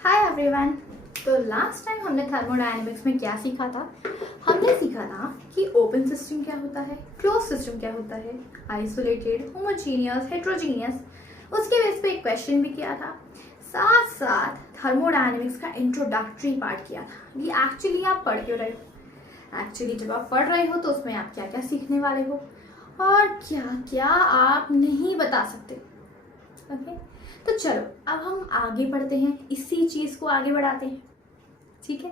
Hi everyone. तो last time हमने thermodynamics में क्या सीखा था? हमने सीखा था कि ओपन सिस्टम क्या होता है, क्लोज सिस्टम क्या होता है, आइसोलेटेड, होमोजीनियस, हेट्रोजीनियस। उसके बेस पे एक क्वेश्चन भी किया था। साथ साथ थर्मोडायनेमिक्स का इंट्रोडक्टरी पार्ट किया था। ये एक्चुअली आप पढ़ क्यों रहे हो? एक्चुअली जब आप पढ़ रहे हो तो उसमें आप क्या क्या सीखने वाले हो और क्या क्या आप नहीं बता सकते। ओके, तो चलो अब हम आगे बढ़ते हैं, इसी चीज को आगे बढ़ाते हैं। ठीक है,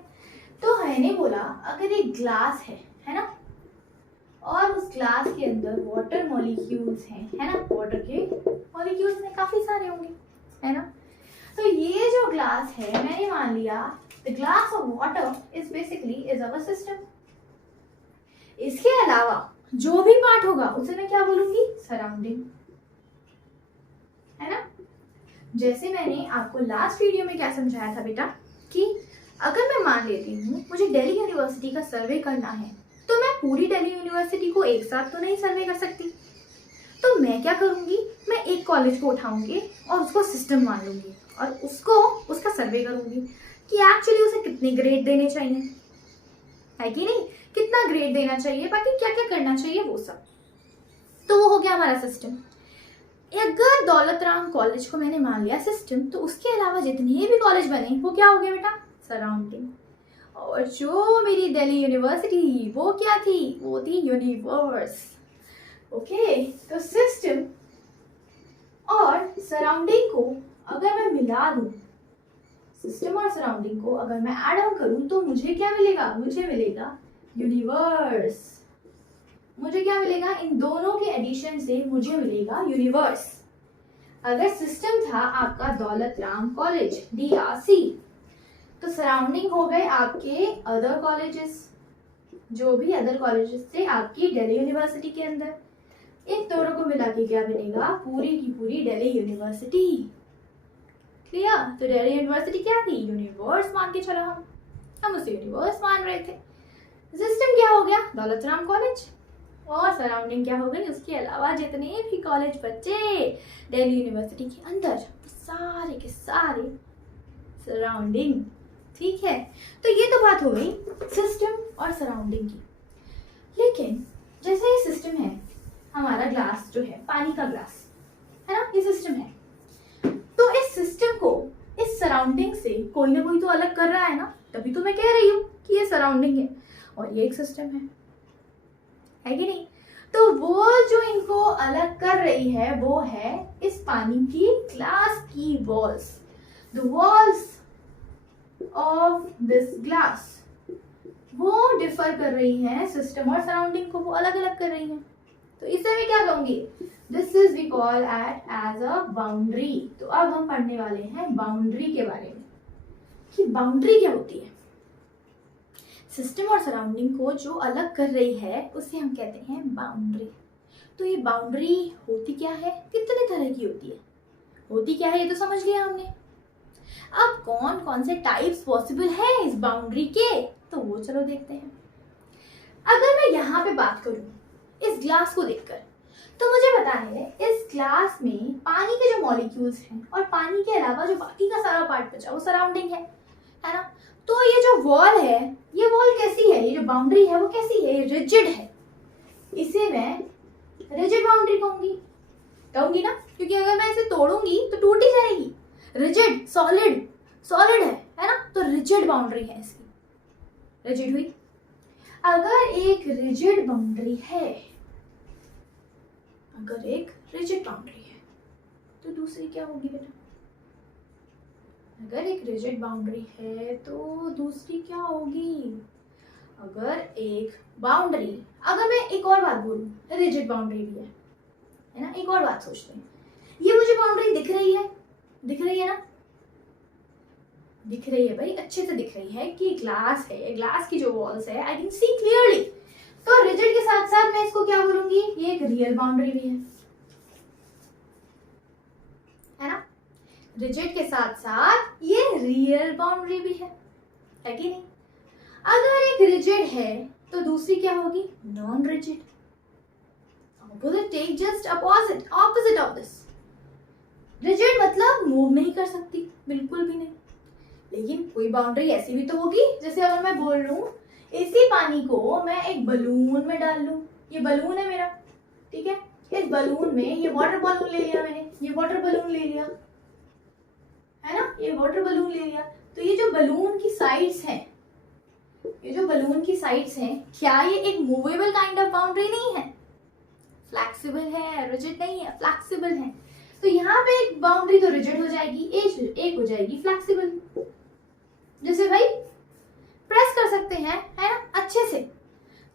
तो मैंने बोला अगर एक ग्लास है ना, और उस ग्लास के अंदर वाटर मॉलिक्यूल्स हैं, है ना, वाटर के मॉलिक्यूल्स में काफी सारे होंगे, है ना। तो ये जो ग्लास है, मैंने मान लिया the glass of water is basically is our system. इसके अलावा जो भी पार्ट होगा उसे मैं क्या बोलूंगी? सराउंडिंग, है ना। जैसे मैंने आपको लास्ट वीडियो में क्या समझाया था बेटा, कि अगर मैं मान लेती हूँ मुझे दिल्ली यूनिवर्सिटी का सर्वे करना है, तो मैं पूरी दिल्ली यूनिवर्सिटी को एक साथ तो नहीं सर्वे कर सकती। तो मैं क्या करूंगी, मैं एक कॉलेज को उठाऊंगी और उसको सिस्टम मान लूंगी और उसको उसका सर्वे करूंगी कि एक्चुअली उसे कितने ग्रेड देने चाहिए, है कि नहीं, कितना ग्रेड देना चाहिए, बाकी क्या क्या करना चाहिए वो सब। तो वो हो गया हमारा सिस्टम। अगर दौलत राम कॉलेज को मैंने मान लिया सिस्टम, तो उसके अलावा जितने भी कॉलेज बने वो क्या हो गए बेटा? सराउंडिंग। और जो मेरी दिल्ली यूनिवर्सिटी वो क्या थी? वो थी यूनिवर्स। ओके, तो सिस्टम और सराउंडिंग को अगर मैं मिला दूं, सिस्टम और सराउंडिंग को अगर मैं ऐड ऑन करूं, तो मुझे क्या मिलेगा? मुझे मिलेगा यूनिवर्स। मुझे क्या मिलेगा? इन दोनों के एडिशन से मुझे मिलेगा यूनिवर्स। अगर सिस्टम था आपका दौलत राम कॉलेज DRC, तो सराउंडिंग हो गए आपके अदर कॉलेजेस, जो भी अदर कॉलेजेस थे आपकी दिल्ली यूनिवर्सिटी के अंदर। इन दोनों को मिला के क्या बनेगा? पूरी की पूरी दिल्ली यूनिवर्सिटी। क्लियर? तो दिल्ली यूनिवर्सिटी क्या थी? यूनिवर्स मान के चला, हम उसे यूनिवर्स मान रहे थे। सिस्टम क्या हो गया? दौलत राम कॉलेज। और सराउंडिंग क्या हो गई? उसके अलावा जितने भी कॉलेज बच्चे दिल्ली यूनिवर्सिटी के अंदर, सारे के सारे सराउंडिंग। ठीक है, तो ये तो बात हो गई सिस्टम और सराउंडिंग की। लेकिन जैसे ये सिस्टम है, हमारा ग्लास जो है, पानी का ग्लास है ना, ये सिस्टम है। तो इस सिस्टम को इस सराउंडिंग से कोई ना कोई तो अलग कर रहा है ना, तभी तो मैं कह रही हूँ कि ये सराउंडिंग है और ये एक सिस्टम है कि नहीं। तो वो जो इनको अलग कर रही है वो है इस पानी की ग्लास की walls. The walls of this glass वो डिफर कर रही हैं सिस्टम और सराउंडिंग को, वो अलग अलग कर रही हैं। तो इसे मैं क्या कहूंगी? This is we call at as a boundary. तो अब हम पढ़ने वाले हैं बाउंड्री के बारे में, कि बाउंड्री क्या होती है। सिस्टम और सराउंडिंग को जो अलग कर रही है उसे हम कहते हैं बाउंड्री। तो ये बाउंड्री होती क्या है, कितने तरह की होती है, होती क्या है, ये तो समझ लिया हमने। अब कौन कौन से टाइप्स पॉसिबल है इस बाउंड्री के, तो वो चलो देखते हैं। अगर मैं यहाँ पे बात करूं इस ग्लास को देखकर, तो मुझे पता है इस ग्लास में पानी के जो मॉलिक्यूल्स हैं और पानी के अलावा जो बाकी का सारा पार्ट बचा वो सराउंडिंग है ना। तो ये जो वॉल है, ये वॉल कैसी है, ये जो बाउंड्री है वो कैसी है? रिजिड है। इसे मैं रिजिड बाउंड्री कहूंगी ना, क्योंकि अगर मैं इसे तोड़ूंगी तो टूट ही जाएगी। रिजिड, सॉलिड है ना, तो रिजिड बाउंड्री है इसकी, रिजिड हुई। अगर एक रिजिड बाउंड्री है, तो दूसरी क्या होगी बेटा? अगर एक रिजिड बाउंड्री है तो दूसरी क्या होगी? अगर एक बाउंड्री, अगर मैं एक और बात बोलूं, रिजिड बाउंड्री भी है ना, एक और बात सोचते हैं। ये मुझे बाउंड्री दिख रही है ना, दिख रही है भाई, अच्छे से दिख रही है कि ग्लास है, ग्लास की जो वॉल्स है आई कैन सी क्लियरली। तो रिजिड के साथ साथ मैं इसको क्या बोलूंगी? ये एक रियल बाउंड्री भी है ना। रिजिड के साथ साथ ये रियल बाउंड्री भी है कि नहीं। अगर एक रिजिड है तो दूसरी क्या होगी? Non rigid. Opposite, take just opposite of this. Rigid मतलब मूव नहीं कर सकती, बिल्कुल भी नहीं। लेकिन कोई बाउंड्री ऐसी भी तो होगी, जैसे अगर मैं बोल लूं इसी पानी को मैं एक बलून में डाल लूं, ये बलून है मेरा, ठीक है, इस बलून में ये वाटर बलून ले लिया मैंने, ये वाटर बलून ले लिया, है ना, ये वाटर बलून ले लिया। तो ये जो बलून की साइड्स हैं, ये जो बलून की साइड्स हैं, क्या ये एक मूवेबल काइंड ऑफ बाउंड्री नहीं है? फ्लेक्सिबल है, रिजिड नहीं है, फ्लेक्सिबल है। तो यहाँ पे एक बाउंड्री तो रिजिड हो जाएगी, एक हो जाएगी फ्लेक्सिबल। जैसे भाई प्रेस कर सकते हैं, है ना, अच्छे से,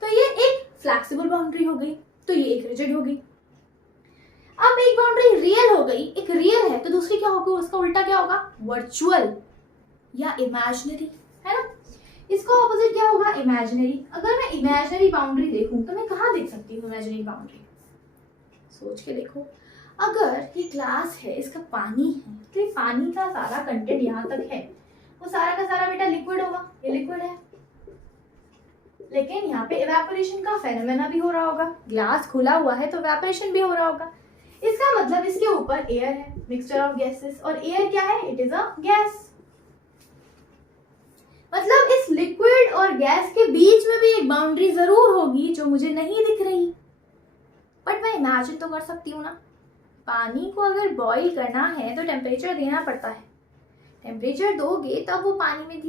तो ये एक फ्लेक्सिबल बाउंड्री हो गई, तो ये एक रिजिड हो गई। अब एक बाउंड्री रियल हो गई, एक रियल है, तो दूसरी क्या होगी, उसका उल्टा क्या होगा, वर्चुअल या इमेजिनरी, है ना। इसका ऑपोजिट क्या होगा, इमेजिनरी। अगर मैं इमेजिनरी बाउंड्री देखूं तो मैं कहाँ देख सकती हूँ इमेजिनरी बाउंड्री? सोच के देखो, अगर ये ग्लास है, इसका पानी है, तो ये पानी का सारा कंटेंट यहाँ तक है, वो सारा का सारा बेटा लिक्विड होगा, ये लिक्विड है, लेकिन यहाँ पे इवेपोरेशन का फेनोमेना भी हो रहा होगा, ग्लास खुला हुआ है तो इवेपोरेशन भी हो रहा होगा। इसका मतलब इसके ऊपर एयर है, मिक्सचर ऑफ गैसेस, और एयर क्या है, इट इज अ गैस। मतलब इस लिक्विड और गैस के बीच में भी एक बाउंड्री जरूर होगी जो मुझे नहीं दिख रही, बट मैं इमेजिन तो कर सकती हूँ ना। पानी को अगर बॉईल करना है तो टेम्परेचर देना पड़ता है, टेम्परेचर दोगे तब वो पानी में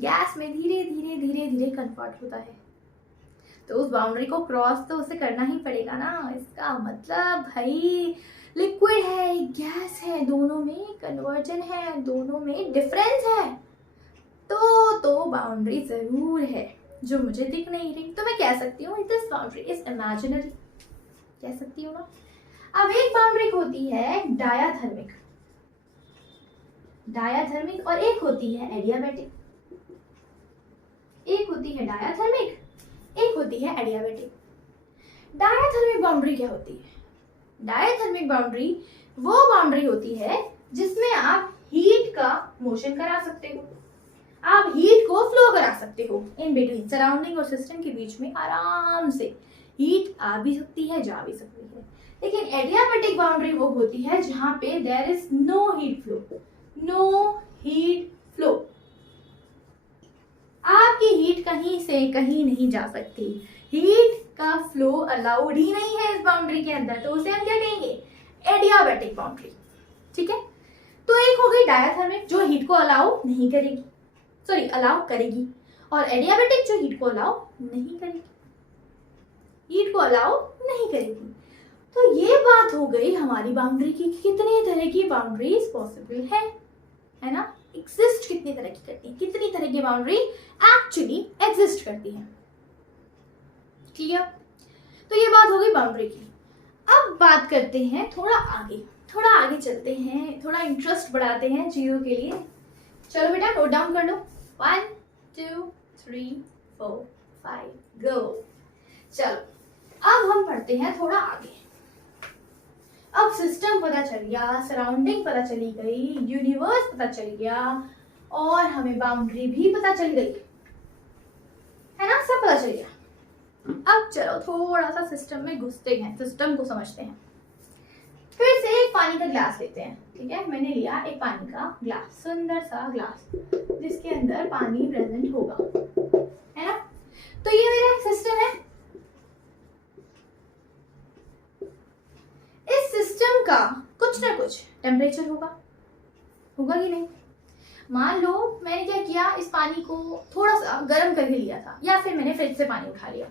गैस में धीरे धीरे धीरे धीरे कन्वर्ट होता है, तो उस बाउंड्री को क्रॉस तो उसे करना ही पड़ेगा ना। इसका मतलब भाई लिक्विड है, गैस है, दोनों में कन्वर्जन है, दोनों में डिफरेंस है, तो बाउंड्री जरूर है जो मुझे दिख नहीं रही। तो मैं कह सकती हूँ दिस बाउंड्री इज इमेजिनरी, कह सकती हूँ ना। अब एक बाउंड्री होती है डायाथर्मिक, डायाथर्मिक, और एक होती है एडियाबैटिक। एक होती है डायाथर्मिक, एक होती है एडियाबैटिक। डायाथर्मिक बाउंड्री क्या होती है? डायाथर्मिक बाउंड्री वो बाउंड्री होती है जिसमें आप हीट का मोशन करा सकते हो, आप हीट को फ्लो करा सकते हो इन बिटवीन, सराउंडिंग और सिस्टम के बीच में आराम से हीट आ भी सकती है, जा भी सकती है। लेकिन एडियाबैटिक बाउंड्री वो होती है जहां पे there is no heat flow, no heat flow, आपकी हीट कहीं से कहीं नहीं जा सकती, हीट का फ्लो अलाउड ही नहीं है इस बाउंड्री के अंदर, तो उसे हम क्या कहेंगे, एडियाबैटिक बाउंड्री, ठीक है। तो एक हो गई डायाथर्मिक जो हीट को अलाउ नहीं करेगी, सॉरी अलाउ करेगी, और एडियाबैटिक जो हीट को अलाउ नहीं करेगी, हीट को अलाउ नहीं करेगी। तो ये बात हो गई हमारी बाउंड्री की, कितने तरह की बाउंड्रीज पॉसिबल है ना, एग्जिस्ट कितनी तरह की करती है, कितनी तरह की बाउंड्री एक्चुअली एग्जिस्ट करती है, क्लियर। तो ये बात हो गई बाउंड्री की। अब बात करते हैं थोड़ा आगे चलते हैं, थोड़ा इंटरेस्ट बढ़ाते हैं चीजों के लिए। चलो बेटा नोट डाउन कर लो, 1 2 3 4 5 गो। चलो अब हम पढ़ते हैं थोड़ा आगे। अब सिस्टम पता चल गया, सराउंडिंग पता चली गई, यूनिवर्स पता चल गया, और हमें बाउंड्री भी पता चल गई, है ना, सब पता चल गया। अब चलो थोड़ा सा सिस्टम में घुसते हैं, सिस्टम को समझते हैं। फिर से एक पानी का ग्लास लेते हैं, ठीक है, मैंने लिया एक पानी का ग्लास, सुंदर सा ग्लास जिसके अंदर पानी प्रेजेंट होगा, है ना। तो ये मेरा एक सिस्टम है, इस सिस्टम का कुछ ना कुछ टेम्परेचर होगा कि नहीं। मान लो मैंने क्या किया, इस पानी को थोड़ा सा गर्म करके लिया था, या फिर मैंने फ्रिज से पानी उठा लिया।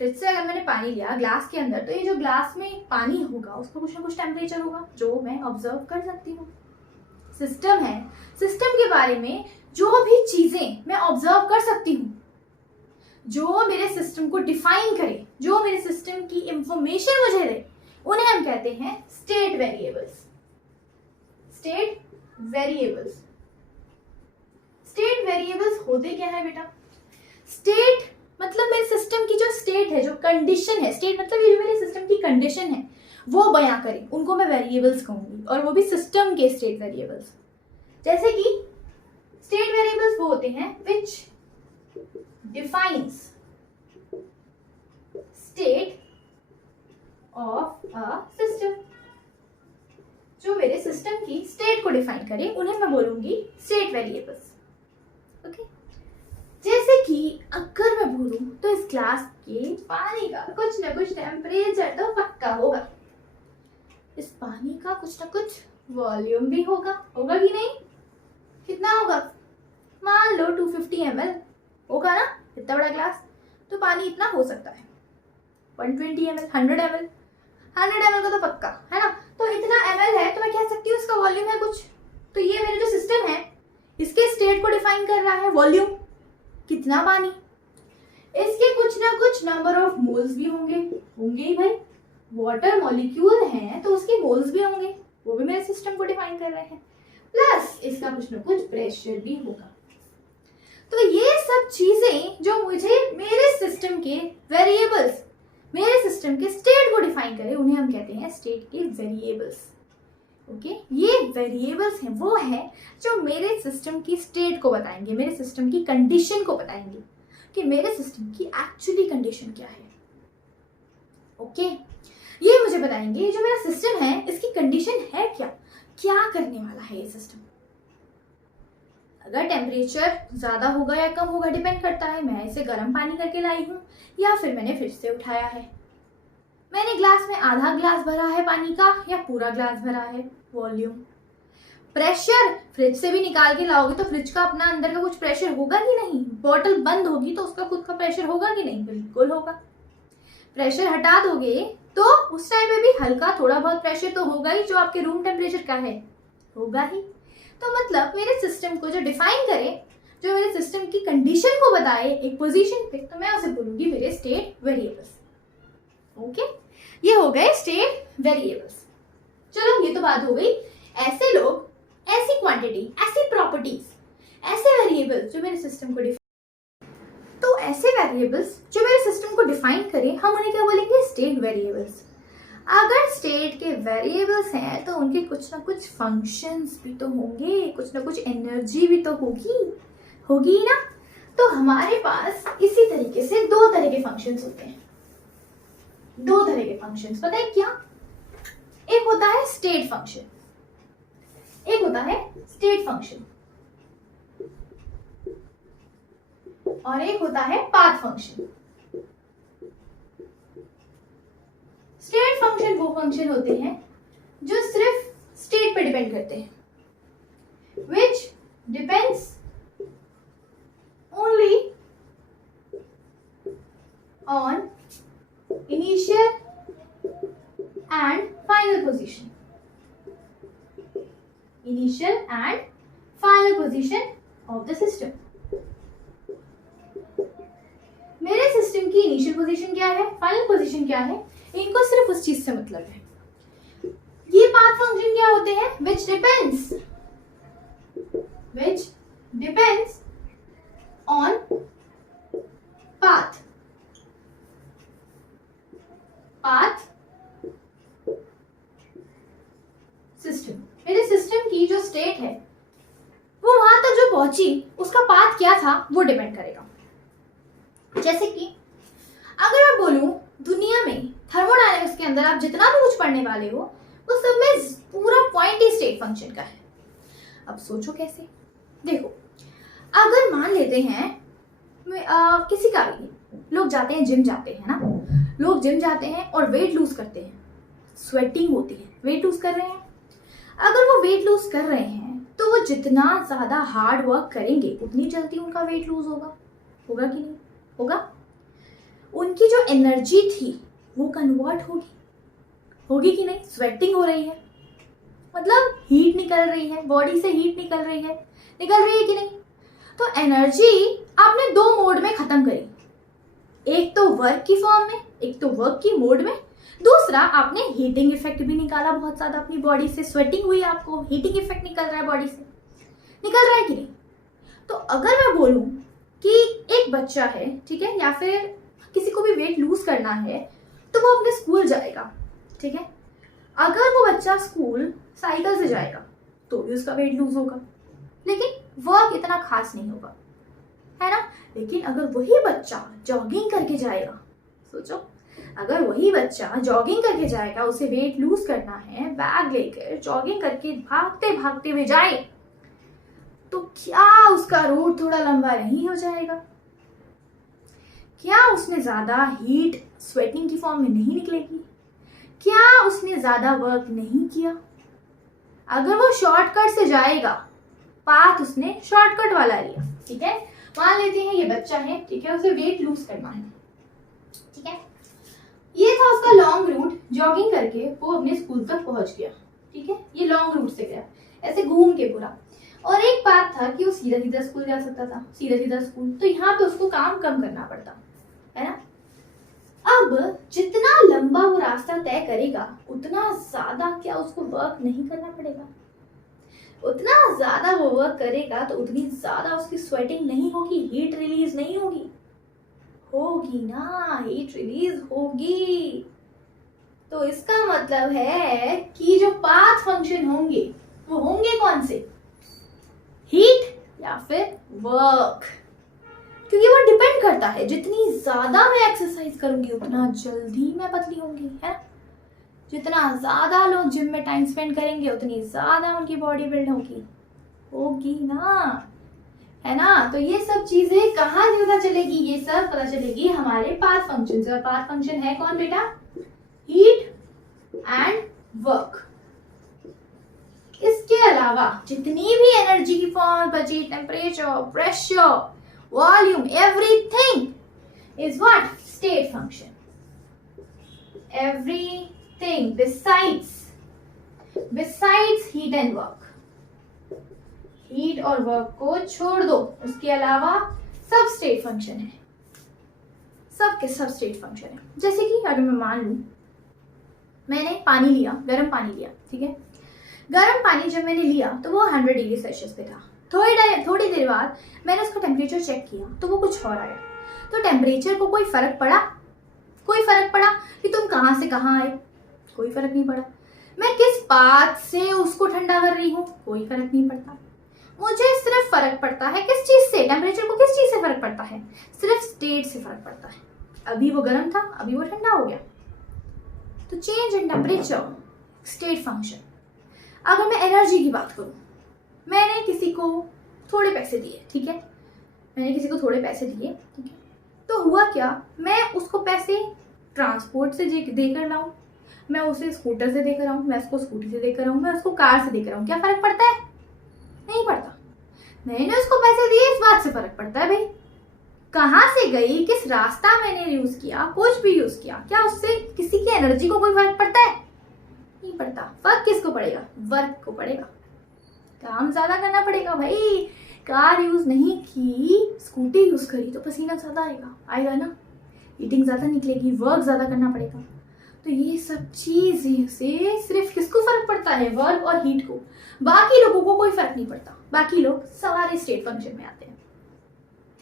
फ्रिज से अगर मैंने पानी लिया ग्लास के अंदर, तो ये जो ग्लास में पानी होगा उसका कुछ ना कुछ टेम्परेचर होगा जो मैं ऑब्जर्व कर सकती हूँ। सिस्टम है, सिस्टम के बारे में जो भी चीजें मैं ऑब्जर्व कर सकती हूँ, जो मेरे सिस्टम को डिफाइन करे, जो मेरे सिस्टम की इंफॉर्मेशन मुझे दे, उन्हें हम कहते हैं state variables. State variables, state variables होते क्या है बेटा? स्टेट मतलब मेरे सिस्टम की जो स्टेट है, जो कंडीशन है, स्टेट मतलब ये जो मेरे सिस्टम की कंडीशन है वो बयां करें, उनको मैं वेरिएबल्स कहूंगी, और वो भी सिस्टम के स्टेट वेरिएबल्स। जैसे कि स्टेट वेरिएबल्स वो होते हैं which defines state of a system. जो मेरे सिस्टम की स्टेट को डिफाइन करे उन्हें मैं बोलूंगी स्टेट वेरिएबल्स। ओके, जैसे कि अगर मैं बोलूं तो इस ग्लास के पानी का कुछ ना कुछ टेम्परेचर तो पक्का होगा, इस पानी का कुछ ना कुछ वॉल्यूम भी होगा कि नहीं? कितना होगा? मान लो 250 ml होगा ना, इतना बड़ा ग्लास, तो पानी इतना हो सकता है। 120 ml, 100 ml, 100 ml का तो पक्का है ना, तो इतना ml है तो मैं कह सकती हूँ इसका वॉल्यूम है कुछ। तो ये मेरा जो सिस्टम है इसके स्टेट को डिफाइन कर रहा है वॉल्यूम, कितना पानी। इसके कुछ ना कुछ नंबर ऑफ मोल्स भी होंगे ही भाई, वाटर मॉलिक्यूल है तो उसके मोल्स भी होंगे, वो भी मेरे सिस्टम को डिफाइन कर रहे हैं। प्लस इसका कुछ ना कुछ प्रेशर भी होगा। तो ये सब चीजें जो मुझे मेरे सिस्टम के वेरिएबल्स, मेरे सिस्टम के स्टेट को डिफाइन करे, उन्हें हम कहते हैं स्टेट के वेरिएबल्स। ओके, ये वेरिएबल्स हैं, वो है जो मेरे सिस्टम की स्टेट को बताएंगे, मेरे सिस्टम की कंडीशन को बताएंगे कि मेरे सिस्टम की एक्चुअली कंडीशन क्या है। ओके, ये मुझे बताएंगे जो मेरा सिस्टम है इसकी कंडीशन है क्या करने वाला है ये सिस्टम। अगर टेम्परेचर ज्यादा होगा या कम होगा डिपेंड करता है, मैं इसे गर्म पानी करके लाई हूँ या फिर मैंने फ्रिज से उठाया है, मैंने ग्लास में आधा ग्लास भरा है पानी का या पूरा ग्लास भरा है, वॉल्यूम। प्रेशर फ्रिज से भी निकाल के लाओगे तो फ्रिज का अपना अंदर का कुछ प्रेशर होगा कि नहीं? बॉटल बंद होगी तो उसका खुद का प्रेशर होगा कि नहीं? बिल्कुल होगा। प्रेशर हटा दोगे तो उस टाइम में भी हल्का थोड़ा बहुत प्रेशर तो होगा ही, जो आपके रूम टेम्परेचर का है होगा ही। तो मतलब मेरे सिस्टम को जो डिफाइन करे, जो मेरे सिस्टम की कंडीशन को बताए एक पोजीशन पे, तो मैं उसे बोलूंगी मेरे स्टेट वेरिएबल्स। ओके, ये हो गए स्टेट वेरिएबल्स। चलो ये तो बात हो गई ऐसे लोग, ऐसी क्वांटिटी, ऐसी प्रॉपर्टीज, ऐसे वेरिएबल्स जो मेरे सिस्टम को तो ऐसे वेरिएबल्स जो मेरे सिस्टम को डिफाइन करें, हम उन्हें क्या बोलेंगे? State variables. अगर स्टेट के वेरिएबल्स हैं तो उनके कुछ ना कुछ फंक्शंस भी तो होंगे, कुछ ना कुछ एनर्जी भी तो होगी ना। तो हमारे पास इसी तरीके से दो तरह के फंक्शंस होते हैं, दो तरह के फंक्शंस, पता है क्या? एक होता है स्टेट फंक्शन, एक होता है स्टेट फंक्शन, और एक होता है पाथ फंक्शन। स्टेट फंक्शन वो फंक्शन होते हैं जो सिर्फ स्टेट पे डिपेंड करते हैं, which depends only on initial and final position, initial and final position of the system। मेरे सिस्टम की इनिशियल पोजीशन क्या है, फाइनल पोजीशन क्या है, इनको सिर्फ उस चीज से मतलब है। ये पाथ फंक्शन क्या होते हैं? which depends on path system. मेरे सिस्टम की जो स्टेट है वो वहां तक जो पहुंची उसका पाथ क्या था वो डिपेंड करेगा। जैसे कि अगर मैं बोलूं दुनिया में थर्मोडायनेमिक्स के अंदर आप जितना भी कुछ पढ़ने वाले हो वो सब में पूरा पॉइंट ही स्टेट फंक्शन का है। अब सोचो कैसे? देखो, अगर मान लेते हैं किसी का भी, लोग जाते हैं जिम जाते हैं ना, लोग जिम जाते हैं और वेट लूज करते हैं, स्वेटिंग होती है, वेट लूज कर रहे हैं। अगर वो वेट लूज कर रहे हैं तो वो जितना ज्यादा हार्ड वर्क करेंगे उतनी जल्दी उनका वेट लूज होगा कि नहीं होगा? उनकी जो एनर्जी थी वो कन्वर्ट होगी कि नहीं? स्वेटिंग हो रही है मतलब हीट निकल रही है, बॉडी से हीट निकल रही है कि नहीं? तो एनर्जी आपने दो मोड में खत्म करी, एक तो वर्क की फॉर्म में, एक तो वर्क की मोड में, दूसरा आपने हीटिंग इफेक्ट भी निकाला बहुत ज्यादा अपनी बॉडी से, स्वेटिंग हुई, आपको हीटिंग इफेक्ट निकल रहा है बॉडी से, निकल रहा है कि नहीं? तो अगर मैं बोलूं कि एक बच्चा है, ठीक है, या फिर किसी को भी वेट लूज करना है तो वो अपने स्कूल जाएगा, ठीक है। अगर वो बच्चा स्कूल साइकिल से जाएगा तो भी उसका वेट लूज होगा, लेकिन वर्क इतना खास नहीं होगा, है ना। लेकिन अगर वही बच्चा जॉगिंग करके जाएगा, सोचो, अगर वही बच्चा जॉगिंग करके जाएगा, उसे वेट लूज करना है, बैग लेकर जॉगिंग करके भागते भागते हुए जाए, तो क्या उसका रूट थोड़ा लंबा नहीं हो जाएगा? क्या उसने ज्यादा हीट स्वेटिंग की फॉर्म में नहीं निकलेगी? क्या उसने ज्यादा वर्क नहीं किया? अगर वो शॉर्टकट से जाएगा, पाथ उसने शॉर्टकट वाला लिया, ठीक है। मान लेते हैं ये बच्चा है, ठीक है, उसे वेट लूज करना है, ठीक है। ये था उसका लॉन्ग रूट, जॉगिंग करके वो अपने स्कूल तक पहुंच गया, ठीक है। ये लॉन्ग रूट से गया, ऐसे घूम के पूरा। और एक बात था कि वो सीधा सीधा स्कूल जा सकता था, सीधा सीधा स्कूल, तो यहाँ पे उसको काम कम करना पड़ता है ना। अब जितना लंबा वो रास्ता तय करेगा, उतना ज्यादा क्या उसको वर्क नहीं करना पड़ेगा? उतना ज्यादा वो वर्क करेगा तो उतनी ज्यादा उसकी स्वेटिंग नहीं होगी, हीट रिलीज नहीं होगी? होगी ना, हीट रिलीज होगी। तो इसका मतलब है कि जो पाथ फंक्शन होंगे वो होंगे कौन से? हीट या फिर वर्क। क्योंकि वो डिपेंड करता है, जितनी ज्यादा मैं एक्सरसाइज करूंगी उतना जल्दी मैं पतली होंगी, है। जितना ज्यादा लोग जिम में टाइम स्पेंड करेंगे उतनी ज्यादा उनकी बॉडी बिल्ड होगी ना, है ना। तो ये सब चीजें कहाँ से पता चलेगी? ये सब पता चलेगी हमारे पाथ फंक्शन से। और पाथ फंक्शन है कौन बेटा? Heat and work. इसके अलावा जितनी भी एनर्जी की फॉर्म बची, temperature, pressure, volume, everything is what? State function. Everything besides heat and work. Heat और वर्क को छोड़ दो, उसके अलावा सब स्टेट फंक्शन है, सब के सब स्टेट फंक्शन है। जैसे कि अगर मैं मान लूं मैंने पानी लिया, गर्म पानी लिया, ठीक है। गर्म पानी जब मैंने लिया तो वो 100 डिग्री सेल्सियस पे था। थोड़ी देर बाद मैंने उसका टेम्परेचर चेक किया तो वो कुछ और आया। तो टेम्परेचर को कोई फर्क पड़ा? कोई फर्क पड़ा कि तुम कहां से कहां आए? कोई फर्क नहीं पड़ा। मैं किस पाथ से उसको ठंडा कर रही हूँ? कोई फर्क नहीं पड़ता। मुझे सिर्फ फर्क पड़ता है किस चीज से? टेम्परेचर को किस चीज से फर्क पड़ता है? सिर्फ स्टेट से फर्क पड़ता है। अभी वो गर्म था, अभी वो ठंडा हो गया। तो change in temperature, state function. अगर मैं एनर्जी की बात करूं, मैंने किसी को थोड़े पैसे दिए, ठीक है। मैंने किसी को थोड़े पैसे दिए, ठीक है। तो हुआ क्या? मैं उसको पैसे ट्रांसपोर्ट से देकर लाऊं, मैं उसे स्कूटर से देकर आऊं, मैं उसको स्कूटी से देकर आऊं, मैं उसको कार से देकर आऊं, क्या फर्क पड़ता है? नहीं पड़ता। मैंने उसको पैसे दिए, इस बात से फर्क पड़ता है भाई। कहां से गई, किस रास्ता मैंने यूज किया, कुछ भी यूज किया, क्या उससे किसी की एनर्जी को कोई फर्क पड़ता है? नहीं पड़ता। फर्क किसको पड़ेगा? वर्क को पड़ेगा। काम ज्यादा करना पड़ेगा भाई। कार यूज नहीं की, स्कूटी यूज करी तो पसीना ज्यादा आएगा ना, हीटिंग ज्यादा निकलेगी, वर्क ज्यादा करना पड़ेगा। तो ये सब चीजें से सिर्फ किसको फर्क पड़ता है? वर्क और हीट को। बाकी लोगों को कोई फर्क नहीं पड़ता। बाकी लोग सारे स्टेट फंक्शन में आते हैं।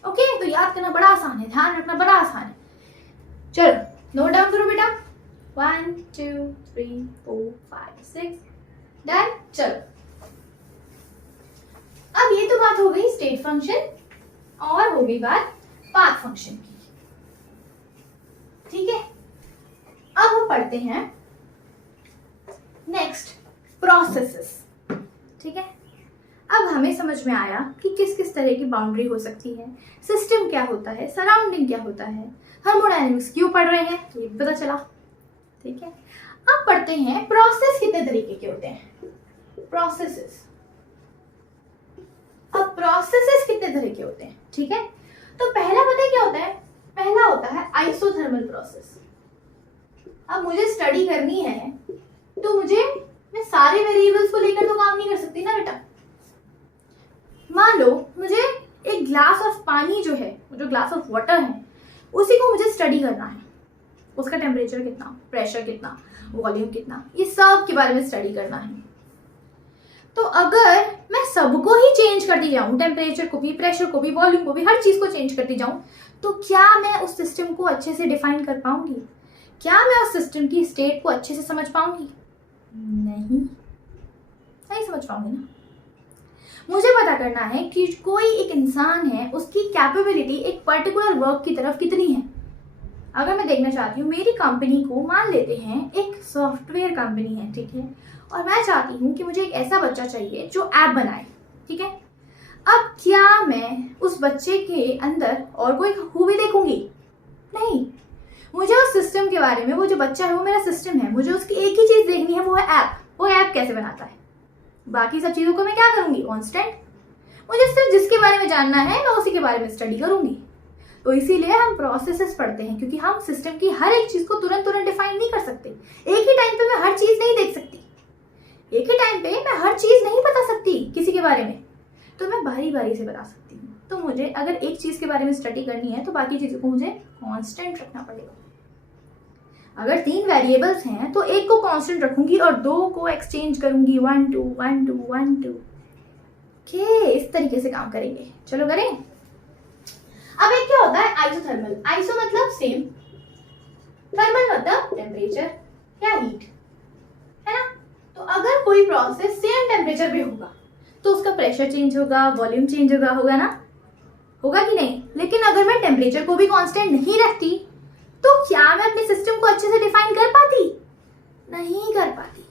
ओके, तो याद करना बड़ा आसान है, ध्यान रखना बड़ा आसान है। चलो नोट डाउन करो बेटा। 1 2 3 4 5 6 डन। चलो, अब ये तो बात हो गई स्टेट फंक्शन और हो गई बात पाथ फंक्शन की, ठीक है। अब हम पढ़ते हैं नेक्स्ट प्रोसेसेस, ठीक है। अब हमें समझ में आया कि किस किस तरह की बाउंड्री हो सकती है, सिस्टम क्या होता है, सराउंडिंग क्या होता है, थर्मोडायनेमिक्स क्यों पढ़ रहे हैं ये भी पता चला, ठीक है। अब पढ़ते हैं प्रोसेस कितने तरीके के होते हैं, प्रोसेसेस। अब प्रोसेसेस कितने तरह के होते हैं, ठीक है। तो पहला पता है क्या होता है? पहला होता है आइसोथर्मल प्रोसेस। अब मुझे स्टडी करनी है तो मैं सारे वेरिएबल्स को लेकर तो काम नहीं कर सकती ना बेटा। मान लो मुझे एक ग्लास ऑफ पानी जो है, जो ग्लास ऑफ वाटर है, उसी को मुझे स्टडी करना है। उसका टेम्परेचर कितना, प्रेशर कितना, वॉल्यूम कितना, ये सब के बारे में स्टडी करना है। तो अगर मैं सबको ही चेंज करती जाऊं, टेम्परेचर को भी, प्रेशर को भी, वॉल्यूम को भी, हर चीज को चेंज करती जाऊं, तो क्या मैं उस सिस्टम को अच्छे से डिफाइन कर पाऊंगी? क्या मैं उस सिस्टम की स्टेट को अच्छे से समझ पाऊंगी? नहीं समझ पाऊंगी ना। मुझे पता करना है कि कोई एक इंसान है, उसकी कैपेबिलिटी एक पर्टिकुलर वर्क की तरफ कितनी है। अगर मैं देखना चाहती हूँ मेरी कंपनी को, मान लेते हैं एक सॉफ्टवेयर कंपनी है, ठीक है, और मैं चाहती हूँ कि मुझे एक ऐसा बच्चा चाहिए जो ऐप बनाए, ठीक है। अब क्या मैं उस बच्चे के अंदर और कोई खूबी देखूंगी? नहीं, मुझे उस सिस्टम के बारे में, वो जो बच्चा है वो मेरा सिस्टम है, मुझे उसकी एक ही चीज देखनी है, वो है ऐप। वो ऐप कैसे बनाता है, बाकी सब चीजों को मैं क्या करूंगी? कांस्टेंट। मुझे सिर्फ जिसके बारे में जानना है मैं उसी के बारे में स्टडी करूंगी। तो इसीलिए हम प्रोसेसेस पढ़ते हैं, क्योंकि हम सिस्टम की हर एक चीज को तुरंत तुरंत डिफाइन नहीं कर सकते। एक ही टाइम पे मैं हर चीज नहीं देख सकती, एक ही टाइम पे मैं हर चीज नहीं बता सकती किसी के बारे में, तो मैं बारी बारी से बता सकती हूँ। तो मुझे अगर एक चीज के बारे में स्टडी करनी है तो बाकी चीजों को मुझे कांस्टेंट रखना पड़ेगा। अगर 3 वेरिएबल्स हैं तो एक को कांस्टेंट रखूंगी और 2 को एक्सचेंज करूंगी, 1 2 1 2 1 2। ओके, इस तरीके से काम करेंगे। चलो करें। अब एक क्या होता है? आइसोथर्मल। आइसो मतलब सेम, थर्मल मतलब टेम्परेचर या हीट, है ना। तो अगर कोई प्रोसेस सेम टेम्परेचर पे होगा तो उसका प्रेशर चेंज होगा, वॉल्यूम चेंज होगा ना, होगा कि नहीं? लेकिन अगर मैं टेम्परेचर को भी कांस्टेंट नहीं रखती तो क्या मैं अपने सिस्टम को अच्छे से डिफाइन कर पाती? नहीं कर पाती,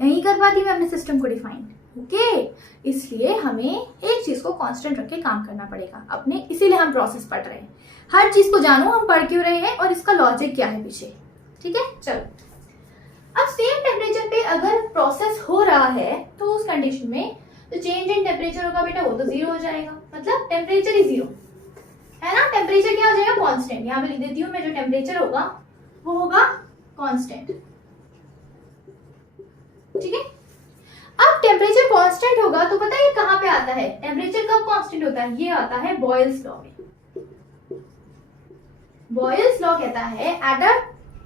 नहीं कर पाती मैं अपने सिस्टम को डिफाइन। ओके, इसलिए हमें एक चीज को कांस्टेंट रख के काम करना पड़ेगा अपने, इसीलिए हम प्रोसेस पढ़ रहे हैं। हर चीज को जानो हम पढ़ क्यों रहे हैं और इसका लॉजिक क्या है पीछे, ठीक है। चलो, अब सेम टेम्परेचर पे अगर प्रोसेस हो रहा है तो उस कंडीशन में जो चेंज इन टेम्परेचर होगा बेटा वो तो 0 हो जाएगा, मतलब टेम्परेचर ही 0, है ना। टेम्परेचर क्या हो जाएगा? कांस्टेंट। यहाँ पे लिख देती हूँ मैं, जो टेम्परेचर होगा वो होगा कांस्टेंट, ठीक है। अब टेम्परेचर कांस्टेंट होगा तो पता है ये कहाँ पे आता है? टेम्परेचर कब कांस्टेंट होता है? ये आता है बॉयल्स लॉ में। बॉयल्स लॉ कहता है एट अ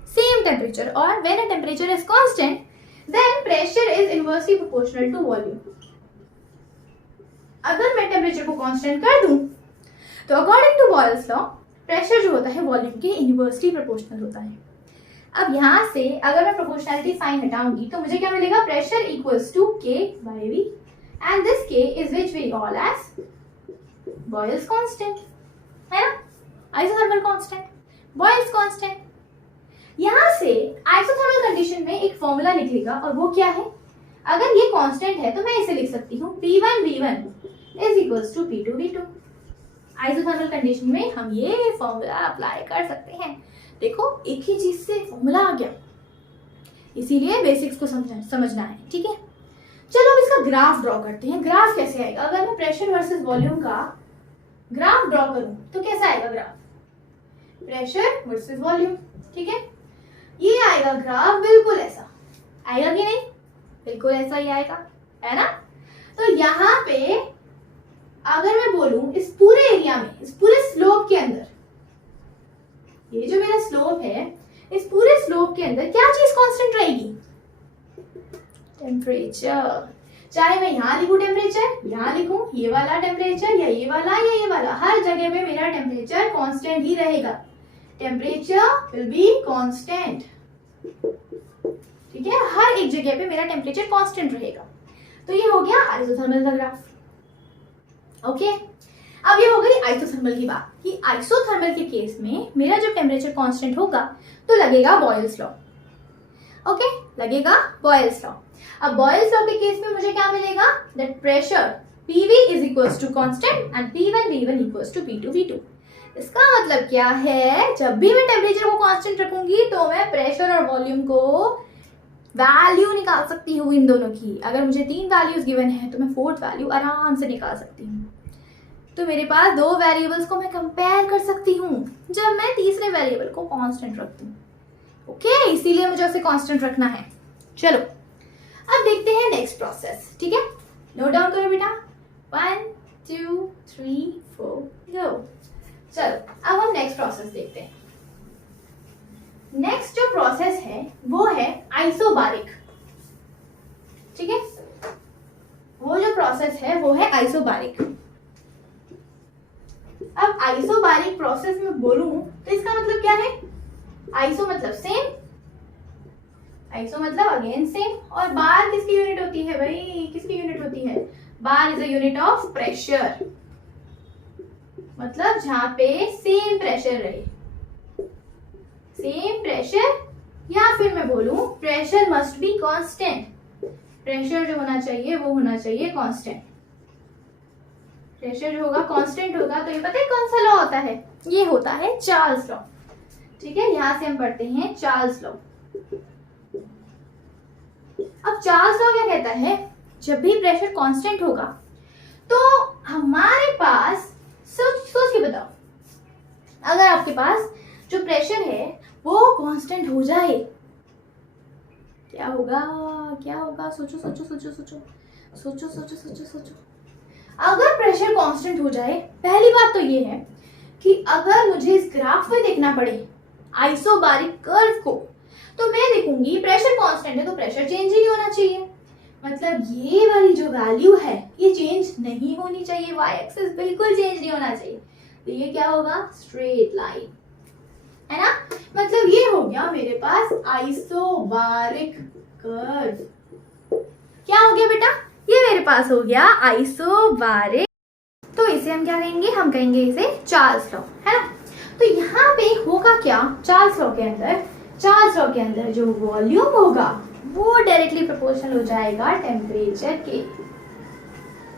सेम टेम्परेचर और when a temperature is constant then pressure is inversely proportional to volume. अगर मैं टेम्परेचर को कांस्टेंट कर दूं तो according to Boyle's law pressure जो होता है वॉल्यूम के इनवर्सली प्रोपोर्शनल होता है। अब यहां से अगर मैं प्रोपोर्शनैलिटी साइन हटाऊंगी तो मुझे क्या मिलेगा? Pressure equals to K by V and this K is which we call as Boyle's constant, है ना। Isothermal constant, Boyle's constant. यहां से आइसोथर्मल कंडीशन में एक फॉर्मूला निकलेगा और वो क्या है? अगर ये कांस्टेंट है तो मैं इसे लिख सकती हूँ P1V1 is equals to P2V2। Isothermal condition में हम ये फॉर्मूला अप्लाई कर सकते हैं। देखो, एक ही चीज से फॉर्मूला आ गया, इसीलिए बेसिक्स को समझना है, ठीक है। चलो अब इसका ग्राफ ड्रॉ करते हैं। ग्राफ कैसे आएगा? अगर मैं प्रेशर वर्सेस वॉल्यूम का ग्राफ ड्रॉ करूं तो कैसा आएगा ग्राफ? प्रेशर वर्सेस वॉल्यूम, ठीक है। ये आएगा ग्राफ बिल्कुल ऐसा, आएगा कि नहीं? बिल्कुल ऐसा ही आएगा, है ना। तो यहाँ पे अगर मैं बोलूं इस पूरे एरिया में, इस पूरे स्लोप के अंदर, ये जो मेरा स्लोप है, इस पूरे स्लोप के अंदर क्या चीज कांस्टेंट रहेगी? टेम्परेचर। चाहे मैं यहाँ लिखूं टेम्परेचर, यहाँ लिखूं ये वाला टेम्परेचर या ये वाला, हर जगह पे मेरा टेम्परेचर कांस्टेंट ही रहेगा। टेम्परेचर विल बी कांस्टेंट, ठीक है। हर एक जगह पे मेरा टेम्परेचर कांस्टेंट रहेगा। तो ये हो गया आइसोथर्मल का ग्राफ। ओके, अब ये हो गई आइसोथर्मल की बात कि आइसोथर्मल के केस में मेरा जो टेम्परेचर कांस्टेंट होगा तो लगेगा बॉयल्स लॉ। ओके, लगेगा बॉयल्स लॉ। अब बॉयल्स लॉ के केस में मुझे क्या मिलेगा? That pressure PV is equals to constant and P1V1 equals to P2V2। इसका मतलब क्या है? जब भी मैं टेम्परेचर को कांस्टेंट रखूंगी तो मैं प्रेशर और वॉल्यूम को वैल्यू निकाल सकती हूँ इन दोनों की। अगर मुझे 3 वैल्यूज गिवन है तो मैं 4th वैल्यू आराम से निकाल सकती हूँ। तो मेरे पास 2 वेरिएबल्स को मैं कंपेयर कर सकती हूँ जब मैं तीसरे वेरिएबल को कांस्टेंट रखती हूँ। ओके, इसीलिए मुझे उसे कांस्टेंट रखना है। चलो अब देखते हैं नेक्स्ट प्रोसेस, ठीक है। नोट डाउन करो बेटा, 1 2 3 4 गो। चलो अब हम नेक्स्ट प्रोसेस देखते हैं। नेक्स्ट जो प्रोसेस है वो है आइसोबारिक, ठीक है। वो जो प्रोसेस है वो है आइसोबारिक। अब आइसोबारिक प्रोसेस में बोलूं तो इसका मतलब क्या है? आइसो मतलब सेम, आइसो मतलब अगेन सेम, और बार किसकी यूनिट होती है भाई? किसकी यूनिट होती है? Bar is a unit of pressure, मतलब जहां पे सेम प्रेशर रहे, सेम प्रेशर, या फिर मैं बोलूं pressure must be constant. Pressure जो होना चाहिए वो होना चाहिए कांस्टेंट। प्रेशर जो होगा कांस्टेंट होगा, तो ये पता है कौन सा लॉ होता है? ये होता है चार्ल्स लॉ। ठीक है, यहां से हम पढ़ते हैं चार्ल्स लॉ। अब चार्ल्स लॉ क्या कहता है? जब भी प्रेशर कांस्टेंट होगा तो हमारे पास, सोच के बताओ, अगर आपके पास जो प्रेशर है वो कांस्टेंट हो जाए, क्या होगा? क्या होगा? सोचो सोचो सोचो सोचो सोचो सोचो सोचो सोचो। अगर प्रेशर कांस्टेंट हो जाए, पहली बात तो ये है कि अगर मुझे इस ग्राफ में देखना पड़े आइसोबारिक कर्व को, तो मैं देखूंगी प्रेशर कांस्टेंट है तो प्रेशर चेंज ही नहीं होना चाहिए। मतलब ये वाली जो वैल्यू है ये चेंज नहीं होनी चाहिए, वाई एक्सिस बिल्कुल चेंज नहीं होना चाहिए। तो ये क्या होगा? स्ट्रेट लाइन, है ना? मतलब ये हो गया मेरे पास आइसोबारिक कर्व। क्या हो गया बेटा? ये मेरे पास हो गया आइसोबारिक। तो इसे हम क्या कहेंगे? हम कहेंगे इसे चार्ल्स लॉ, है ना? तो यहाँ पे होगा क्या? चार्ल्स लॉ के अंदर जो वॉल्यूम होगा वो डायरेक्टली प्रोपोर्शनल हो जाएगा टेम्परेचर के।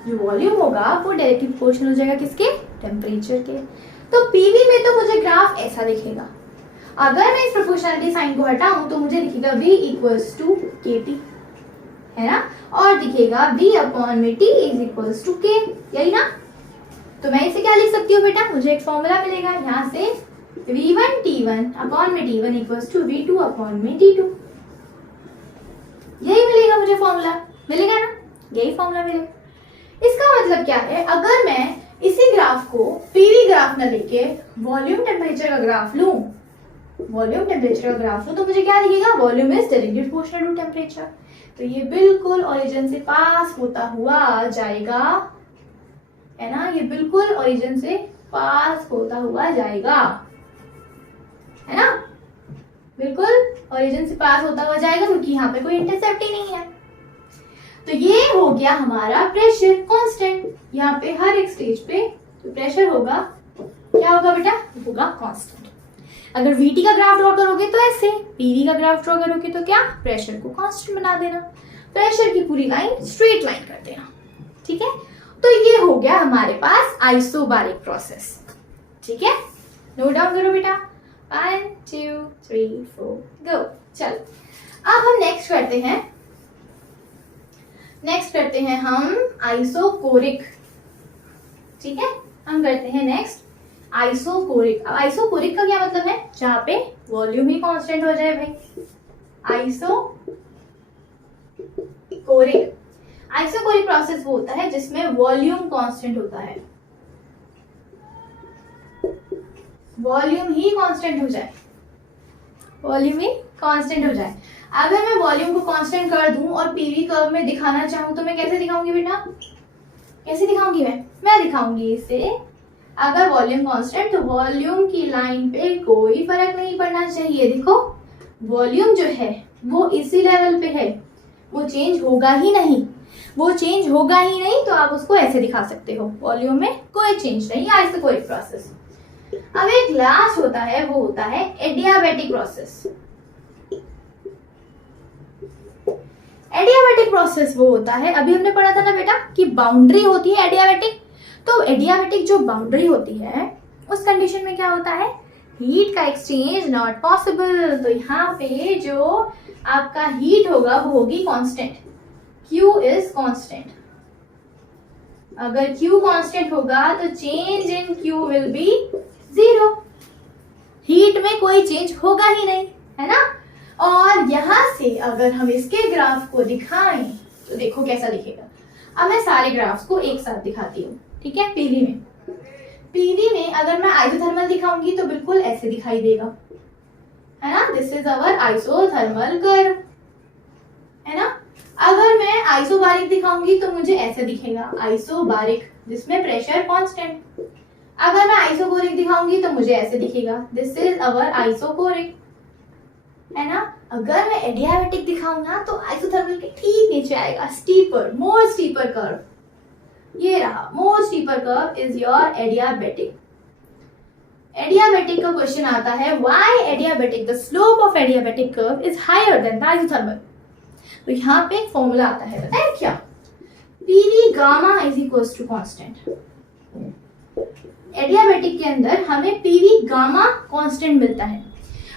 जो वॉल्यूम होगा वो डायरेक्टली प्रोपोर्शनल हो जाएगा किसके? टेम्परेचर के। तो पीवी में तो मुझे ग्राफ ऐसा दिखेगा। अगर मैं इस प्रोपोर्शनलिटी साइन को हटाऊं तो मुझे दिखेगा V इक्वल्स टू KT, है ना? और दिखेगा V अपॉन में T is equals to K, यही ना? तो मैं इसे क्या लिख सकती हूँ बेटा? मुझे एक फॉर्मूला मिलेगा यहाँ से, V1 T1 अपॉन में T1 equals to V2 upon में T2। यही मिलेगा मुझे फॉर्मूला, मिलेगा ना? यही फॉर्मूला मिलेगा। इसका मतलब क्या है? अगर मैं इसी ग्राफ को पीवी ग्राफ न लेके वॉल्यूम टेम्परेचर का ग्राफ लूं, तो मुझे क्या दिखेगा? Volume is directly proportional to temperature. तो ये बिल्कुल ओरिजिन से पास होता हुआ जाएगा, है ना? ये बिल्कुल ओरिजिन से पास होता हुआ जाएगा, है ना? बिल्कुल ओरिजिन से पास होता हुआ जाएगा, क्योंकि यहाँ पे कोई इंटरसेप्ट ही नहीं है। तो ये हो गया हमारा प्रेशर कांस्टेंट। यहाँ पे हर एक स्टेज पे जो प्रेशर होगा क्या होगा बेटा? होगा कांस्टेंट। अगर VT का ग्राफ ड्रॉ करोगे तो ऐसे, PV का ग्राफ ड्रॉ करोगे तो क्या? प्रेशर को कांस्टेंट बना देना, प्रेशर की पूरी लाइन स्ट्रेट लाइन कर देना। ठीक है, तो ये हो गया हमारे पास आइसोबारिक प्रोसेस। ठीक है, नोट डाउन करो बेटा। 1 2 3 4 गो। चलो अब हम नेक्स्ट करते हैं हम आइसोकोरिक। ठीक है, हम करते हैं नेक्स्ट आइसोकोरिक। अब आइसोकोरिक का क्या मतलब है? जहां पे वॉल्यूम ही कांस्टेंट हो जाए भाई, आइसोकोरिक प्रोसेस वो होता है जिसमें वॉल्यूम कांस्टेंट होता है, वॉल्यूम ही कांस्टेंट हो जाए। अगर मैं वॉल्यूम को कांस्टेंट कर दूं और पीवी कर्व में दिखाना चाहूं तो मैं कैसे दिखाऊंगी बेटा? कैसे दिखाऊंगी मैं दिखाऊंगी इसे, अगर वॉल्यूम कांस्टेंट तो वॉल्यूम की लाइन पे कोई फर्क नहीं पड़ना चाहिए। देखो वॉल्यूम जो है वो इसी लेवल पे है, वो चेंज होगा ही नहीं, तो आप उसको ऐसे दिखा सकते हो, वॉल्यूम में कोई चेंज नहीं, आइसोकोरिक प्रोसेस। अब एक लास्ट होता है, वो होता है एडियाबैटिक प्रोसेस। एडियाबैटिक प्रोसेस वो होता है, अभी हमने पढ़ा था ना बेटा कि बाउंड्री होती है एडियाबैटिक। तो एडियाबैटिक जो बाउंड्री होती है उस कंडीशन में क्या होता है? हीट का एक्सचेंज नॉट पॉसिबल। तो यहाँ पे जो आपका हीट होगा वो होगी कांस्टेंट, Q इज कांस्टेंट। अगर Q कांस्टेंट होगा तो change in Q will be 0, heat में कोई चेंज होगा ही नहीं, है ना? और यहां से अगर हम इसके ग्राफ को दिखाएं तो देखो कैसा दिखेगा। अब मैं सारे ग्राफ्स को एक साथ दिखाती हूँ। ठीक है, पीवी में अगर मैं आइसोथर्मल दिखाऊंगी तो बिल्कुल ऐसे दिखाई देगा, है ना? This is our isothermal curve, है ना? अगर मैं आइसोबारिक दिखाऊंगी तो मुझे ऐसे दिखेगा, आइसोबारिक, जिसमें प्रेशर कांस्टेंट। अगर मैं आइसोकोरिक दिखाऊंगी तो मुझे ऐसे दिखेगा, दिस इज अवर आइसोकोरिक, है ना? अगर मैं एडियाबैटिक दिखाऊं ना तो आइसोथर्मल के ठीक नीचे आएगा, मोर स्टीपर कर्व। ये रहा, more steeper curve is your adiabatic. Adiabatic का क्वेश्चन आता है, why adiabatic the slope of adiabatic curve is higher than the isothermal. तो यहाँ पे एक फॉर्मूला आता है, बताए क्या, PV gamma is equals to constant. Adiabatic के अंदर हमें पीवी गामा कांस्टेंट मिलता है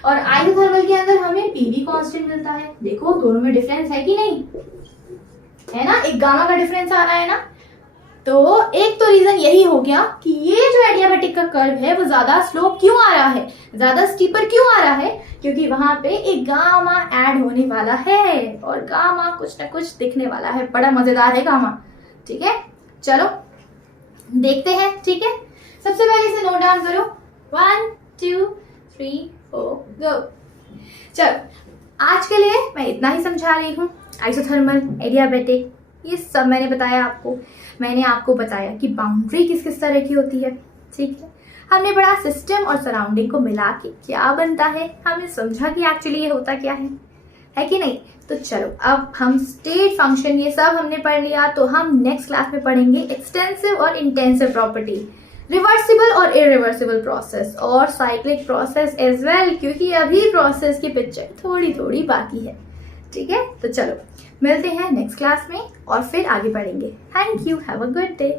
और आइसोथर्मल के अंदर हमें पीवी कांस्टेंट मिलता है। देखो दोनों में डिफरेंस है कि नहीं, है ना, एक गामा का डिफरेंस आ रहा है ना। तो एक तो रीजन यही हो गया कि ये जो एडियाबैटिक का कर्व है वो ज्यादा स्लोप क्यों आ रहा है, ज्यादा स्टीपर क्यों आ रहा है, क्योंकि वहां पे एक गामा ऐड होने वाला है और गामा कुछ ना कुछ दिखने वाला है, बड़ा मजेदार है गामा। ठीक है, चलो देखते हैं। ठीक है, सबसे पहले से नोट डाउन करो, 1 2 3 4 गो। चलो आज के लिए मैं इतना ही समझा रही हूँ। आइसोथर्मल, एडियाबैटिक, ये सब मैंने बताया आपको। मैंने आपको बताया कि बाउंड्री किस किस तरह की होती है। ठीक है, हमने बड़ा सिस्टम और सराउंडिंग को मिला के क्या बनता है, हमें समझा कि एक्चुअली ये होता क्या है कि नहीं। तो चलो अब हम स्टेट फंक्शन ये सब हमने पढ़ लिया, तो हम नेक्स्ट क्लास में पढ़ेंगे एक्सटेंसिव और इंटेंसिव प्रॉपर्टी, रिवर्सिबल और इरिवर्सिबल प्रोसेस और साइक्लिक प्रोसेस एज वेल, क्योंकि अभी प्रोसेस की पिक्चर थोड़ी थोड़ी बाकी है। ठीक है, तो चलो मिलते हैं नेक्स्ट क्लास में और फिर आगे बढ़ेंगे। Thank you, have a good day.